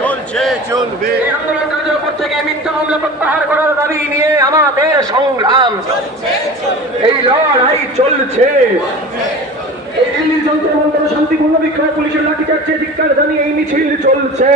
চলছে চলবে এই আন্দোলনকারীদের উপর থেকে মিথ্যা মামলা প্রত্যাহার করার দাবি নিয়ে আমাদের সংগ্রাম, এই লড়াই চলছে। এই দিল্লির যন্ত্র মন্ত্র শান্তিপূর্ণ বিক্ষোভ পুলিশের লাঠিচার্জে ধিক্কার জানিয়ে এই মিছিল চলছে।